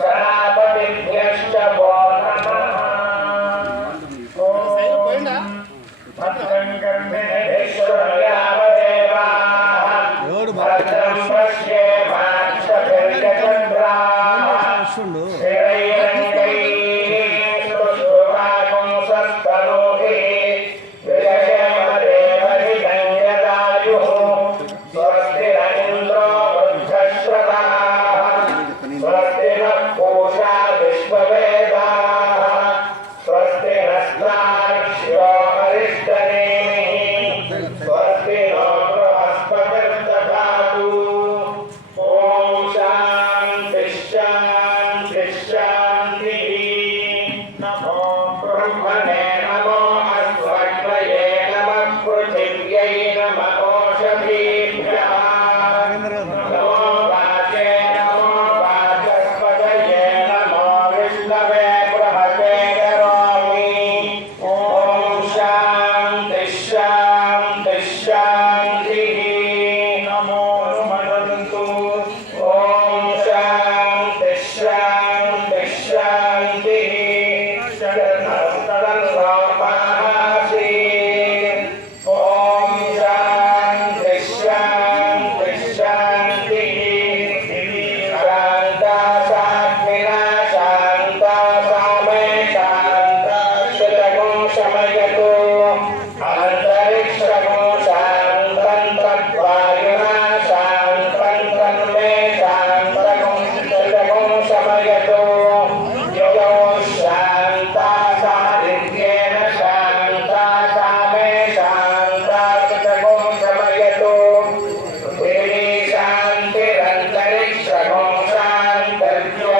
गणापतिभ्यश्च वो नमः। भद्रं कर्णेभिश्वर्यामदेवाः भद्रं पश्येमाक्षभिर्यजत्राः स्थिरैरङ्गैः स्तुष्टुवागुंसस्तनूभिः विजयेमदेवहितं यदायुः स्वस्ति न इन्द्रो वृद्धश्रवाः स्वस्ति नः पूषा विश्ववेदाः स्वस्ति नस्तार्क्ष्यो अरिष्टनेमिः स्वस्ति नो बृहस्पतिर्दधातु। ॐ शान्ति शान्ति शान्तिः। नमो ब्रह्मणे नमो अस्मद्वये नमः पृथिव्यै नमः ओषधीभ्यः नमो वाचे नमो वाचस्पतये नमो विष्णवे बृहते करोमि। ॐ शान्ति शान्ति शान्तिः। नमो नुमन्तु। ॐ शान्ति शान्ति शान्तिः। शरणस्तदन्वापासि। ॐ शान्ति शान्ति शान्तिः। शान्ता सात्विना शान्ता सामे शान्ता शतगुं शमयतु अन्तरिक्षगुं शान्तं तद्वायुना शान्तं तन्मे शान्तगुं शतगुं शमयतु ययो शान्ता सारित्येन शान्ता सामे शान्ता शतगुं शमयतु पृथिवी शान्तिरन्तरिक्षगुं शान्तिर्यो